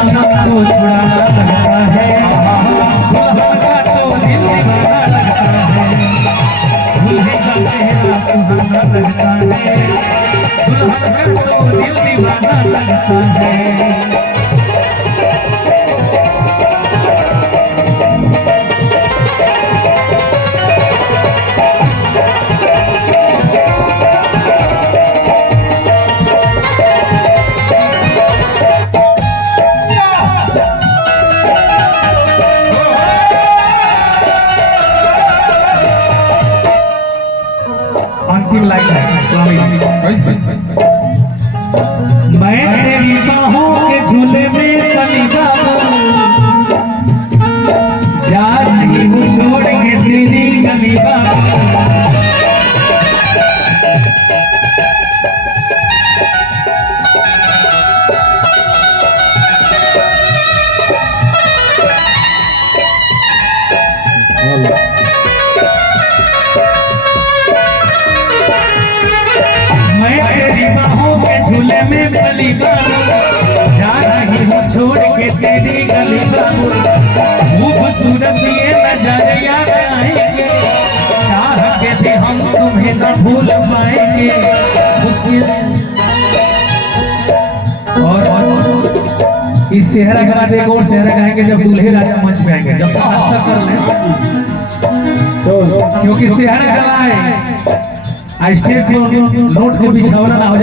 हमको छुड़ाना लगता है, दुल्हन का तो दिल दीवाना लगता है, दूल्हे का चेहरा सुहाना लगता है, दुल्हन का तो दिल दीवाना लगता है। अंतिम लाइन है स्वामी, मैं तेरी बाहों के झूले में कली बाबू, जा रही हूँ छोड़ के तेरी गली बाबू। झूले में पली बाबू, जा रही हूँ छोड़ के तेरी गली बाबू, खूबसूरत ये नजरिया आएंगे, चाह के भी हम तुम्हें न भूल पाएंगे। और इस सेहरा के बाद एक और सेहरा गाएंगे जब दूल्हे राजा मंच पे आएंगे, जब नाश्ता कर लें तो, क्योंकि सेहरा गला है स्टेज को नोट को बिछावना ना हो।